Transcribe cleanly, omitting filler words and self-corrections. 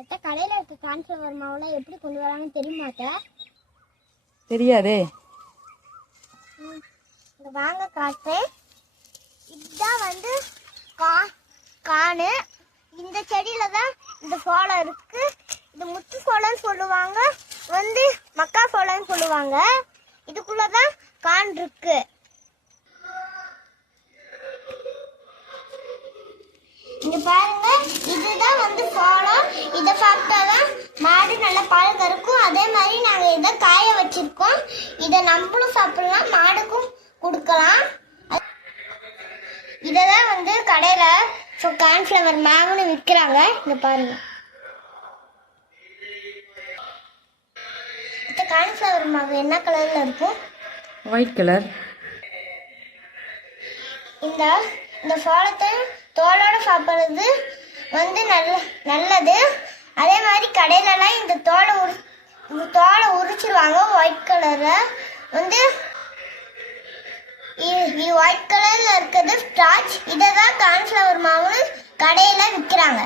எத்த கடையில் இருக்க கார்ன்ஃப்ளவர் மாவுலாம் எப்படி கொண்டு வராங்கன்னு தெரியுமாக்க? தெரியாதே. இங்கே வாங்க காட்டுறேன். இதுதான் வந்து காணு. இந்த செடியில் தான் இந்த சோளம் இருக்கு. இது முத்து சோளம்னு சொல்லுவாங்க, வந்து மக்கா சோளம்னு சொல்லுவாங்க. இதுக்குள்ளதான் கான் இருக்கு. இங்க பாருங்க, இதுதான் வந்து சோளம். இதை சாப்பிட்டாதான் மாடு நல்ல பால் கறக்கும். அதே மாதிரி நாங்க இதை காய வச்சிருக்கோம். இதை நம்மளும் சாப்பிடலாம், மாடுக்கும் கொடுக்கலாம். இததான் வந்து கடையில கார்ன்ஃப்ளவர் மாவுன்னு விற்கிறாங்க. இங்க பாருங்க, இந்த கார்ன்ஃப்ளவர் மாவு என்ன கலர்ல இருக்கும்? White colour. இந்த சோளத்தை தோலோட சாப்பிட்றது வந்து நல்லது. அதே மாதிரி கடையிலலாம் இந்த தோலை உரிச்சிருவாங்க ஒயிட் கலர்ல. வந்து ஒயிட் கலர்ல இருக்கிறது ஸ்டார்ச். இதை தான் கார்ன்ஃப்ளவர் மாவுன்னு கடையில விற்கிறாங்க.